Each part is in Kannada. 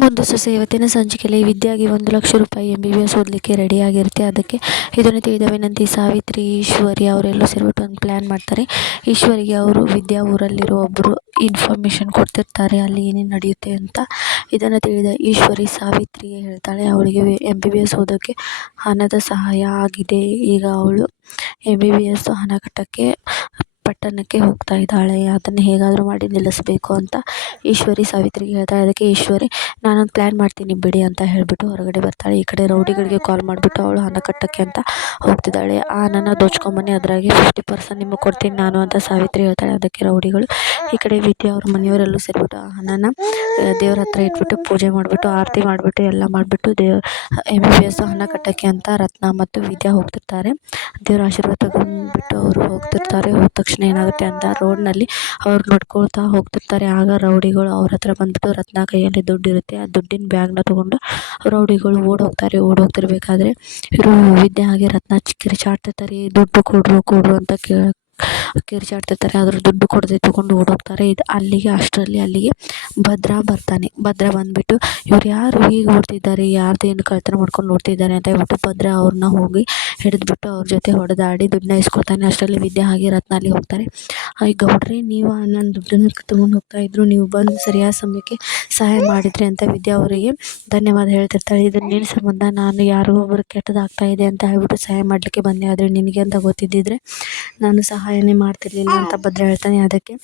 ಮುಂದೆ ಸೊಸೆ ಇವತ್ತಿನ ಸಂಚಿಕೆಯಲ್ಲಿ ವಿದ್ಯಾಗೆ 1,00,000 ರೂಪಾಯಿ MBBS ಓದಲಿಕ್ಕೆ ರೆಡಿಯಾಗಿರುತ್ತೆ. ಅದಕ್ಕೆ ಇದನ್ನು ತಿಳಿದ ವಿನಂತಿ, ಸಾವಿತ್ರಿ, ಈಶ್ವರಿ ಅವರೆಲ್ಲರೂ ಸೇರಿಬಿಟ್ಟು ಒಂದು ಪ್ಲ್ಯಾನ್ ಮಾಡ್ತಾರೆ. ಈಶ್ವರಿಗೆ ಅವರು ವಿದ್ಯಾ ಊರಲ್ಲಿರೋ ಒಬ್ಬರು ಇನ್ಫಾರ್ಮೇಷನ್ ಕೊಡ್ತಿರ್ತಾರೆ ಅಲ್ಲಿ ಏನೇನು ನಡೆಯುತ್ತೆ ಅಂತ. ಇದನ್ನು ತಿಳಿದ ಈಶ್ವರಿ ಸಾವಿತ್ರಿಗೆ ಹೇಳ್ತಾಳೆ ಅವಳಿಗೆ MBBS ಓದೋಕ್ಕೆ ಹಣದ ಸಹಾಯ ಆಗಿದೆ. ಈಗ ಅವಳು MBBS ಹಣ ಕಟ್ಟೋಕ್ಕೆ ಪಟ್ಟಣಕ್ಕೆ ಹೋಗ್ತಾ ಇದ್ದಾಳೆ. ಅದನ್ನು ಹೇಗಾದರೂ ಮಾಡಿ ನಿಲ್ಲಿಸಬೇಕು ಅಂತ ಈಶ್ವರಿ ಸಾವಿತ್ರಿಗೆ ಹೇಳ್ತಾಳೆ. ಅದಕ್ಕೆ ಈಶ್ವರಿ, ನಾನೊಂದು ಪ್ಲ್ಯಾನ್ ಮಾಡ್ತೀನಿ ಬಿಡಿ ಅಂತ ಹೇಳಿಬಿಟ್ಟು ಹೊರಗಡೆ ಬರ್ತಾಳೆ. ಈ ಕಡೆ ರೌಡಿಗಳಿಗೆ ಕಾಲ್ ಮಾಡಿಬಿಟ್ಟು ಅವಳು ಹಣ ಕಟ್ಟೋಕ್ಕೆ ಅಂತ ಹೋಗ್ತಿದ್ದಾಳೆ. ಆ ಹಣನ ದೋಚ್ಕೊಂಬನ್ನಿ, ಅದರಾಗೆ 50% ನಿಮಗೆ ಕೊಡ್ತೀನಿ ನಾನು ಅಂತ ಸಾವಿತ್ರಿ ಹೇಳ್ತಾಳೆ. ಅದಕ್ಕೆ ರೌಡಿಗಳು ಈ ಕಡೆ ವಿದ್ಯಾ ಅವ್ರ ಮನೆಯವರೆಲ್ಲೂ ಸೇರಿಬಿಟ್ಟು ಆ ಹಣನ ದೇವ್ರ ಹತ್ರ ಇಟ್ಬಿಟ್ಟು ಪೂಜೆ ಮಾಡಿಬಿಟ್ಟು ಆರತಿ ಮಾಡಿಬಿಟ್ಟು ಎಲ್ಲ ಮಾಡಿಬಿಟ್ಟು MBBS ಹಣ ಕಟ್ಟೋಕ್ಕೆ ಅಂತ ರತ್ನ ಮತ್ತು ವಿದ್ಯಾ ಹೋಗ್ತಿರ್ತಾರೆ. ದೇವ್ರ ಆಶೀರ್ವಾದ ತಗೊಂಡ್ಬಿಟ್ಟು ಅವರು ಹೋಗ್ತಿರ್ತಾರೆ. ಹೋದ ತಕ್ಷಣ ಏನಾಗುತ್ತೆ ಅಂತ ರೋಡ್ನಲ್ಲಿ ಅವ್ರು ನೋಡ್ಕೊಳ್ತಾ ಹೋಗ್ತಿರ್ತಾರೆ. ಆಗ ರೌಡಿಗಳು ಅವ್ರ ಹತ್ರ ಬಂದ್ಬಿಟ್ಟು ರತ್ನ ಕೈಯಲ್ಲಿ ದುಡ್ಡು ಇರುತ್ತೆ, ಆ ದುಡ್ಡಿನ ಬ್ಯಾಗ್ನ ತೊಗೊಂಡು ರೌಡಿಗಳು ಓಡೋಗ್ತಿರ್ಬೇಕಾದ್ರೆ ಇವರು ವಿದ್ಯಾ ಹಾಗೆ ರತ್ನ ಕಿರಿಚಾಡ್ತಿರ್ತಾರೆ. ದುಡ್ಡು ಕೊಡ್ರು ಅಂತ ಕಿರಿಚಾಡ್ತಿರ್ತಾರೆ. ಆದರೂ ದುಡ್ಡು ಕೊಡದೆ ತೊಗೊಂಡು ಓಡೋಗ್ತಾರೆ. ಅಲ್ಲಿಗೆ ಭದ್ರ ಬರ್ತಾನೆ. ಭದ್ರ ಬಂದುಬಿಟ್ಟು ಇವ್ರು ಯಾರು ಹೀಗೆ ಓಡ್ತಿದ್ದಾರೆ, ಯಾರ್ದೇನು ಕಳ್ತನ ಮಾಡ್ಕೊಂಡು ಓಡ್ತಿದ್ದಾರೆ ಅಂತ ಹೇಳ್ಬಿಟ್ಟು ಭದ್ರ ಅವ್ರನ್ನ ಹೋಗಿ ಹಿಡಿದ್ಬಿಟ್ಟು ಅವ್ರ ಜೊತೆ ಹೊಡೆದಾಡಿ ದುಡ್ಡನ್ನ ಇಸ್ಕೊಳ್ತಾನೆ. ಅಷ್ಟರಲ್ಲಿ ವಿದ್ಯಾ ಹಾಗೆ ರತ್ನ ಅಲ್ಲಿ ಹೋಗ್ತಾರೆ. ಈ ಗೌಡ್ರೆ, ನೀವು ನನ್ನ ದುಡ್ಡನ್ನು ತೊಗೊಂಡು ಹೋಗ್ತಾ ಇದ್ರು, ನೀವು ಬಂದು ಸರಿಯಾದ ಸಮಯಕ್ಕೆ ಸಹಾಯ ಮಾಡಿದ್ರಿ ಅಂತ ವಿದ್ಯಾ ಅವರಿಗೆ ಧನ್ಯವಾದ ಹೇಳ್ತಿರ್ತಾಳೆ. ಇದನ್ನು ನಿನ್ನ ಸಂಬಂಧ ನಾನು ಯಾರೋ ಒಬ್ಬರು ಕೆಟ್ಟದಾಗ್ತಾ ಇದೆ ಅಂತ ಹೇಳ್ಬಿಟ್ಟು ಸಹಾಯ ಮಾಡಲಿಕ್ಕೆ ಬಂದೆ, ಆದರೆ ನಿನಗೆ ಅಂತ ಗೊತ್ತಿದ್ದಿದ್ರೆ ನಾನು ಸಹಾಯನೇ ಮಾಡ್ತಿರ್ಲಿಲ್ಲ ಅಂತ ಭದ್ರ ಹೇಳ್ತಾನೆ. ಅದಕ್ಕೆ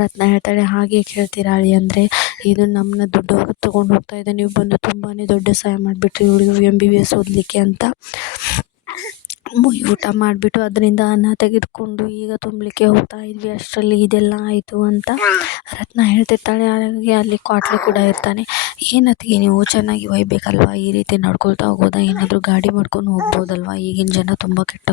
ರತ್ನ ಹೇಳ್ತಾಳೆ, ಹಾಗೆ ಕೇಳ್ತೀರಾ ಅಳಿ ಅಂದರೆ, ಇದು ನಮ್ಮನ್ನ ದುಡ್ಡು ತೊಗೊಂಡು ಹೋಗ್ತಾ ಇದೆ, ನೀವು ಬಂದು ತುಂಬಾ ದೊಡ್ಡ ಸಹಾಯ ಮಾಡಿಬಿಟ್ರಿ ಇವಳಿಗೆ MBBS ಓದಲಿಕ್ಕೆ ಅಂತ ಊಟ ಮಾಡಿಬಿಟ್ಟು ಅದರಿಂದ ಅನ್ನ ತೆಗೆದುಕೊಂಡು ಈಗ ತುಂಬಲಿಕ್ಕೆ ಹೋಗ್ತಾ ಇದ್ವಿ, ಅಷ್ಟರಲ್ಲಿ ಇದೆಲ್ಲ ಆಯಿತು ಅಂತ ರತ್ನ ಹೇಳ್ತಿರ್ತಾಳೆ. ಹಾಗೆ ಅಲ್ಲಿ ಕ್ವಾಟ್ಲೆ ಕೂಡ ಇರ್ತಾನೆ. ಏನತ್ತಿಗೆ ನೀವು ಚೆನ್ನಾಗಿ ಒಯ್ಬೇಕಲ್ವಾ, ಈ ರೀತಿ ನಡ್ಕೊಳ್ತಾ ಹೋಗೋದಾ, ಏನಾದರೂ ಗಾಡಿ ಮಾಡ್ಕೊಂಡು ಹೋಗ್ಬೋದಲ್ವಾ, ಈಗಿನ ಜನ ತುಂಬ ಕೆಟ್ಟ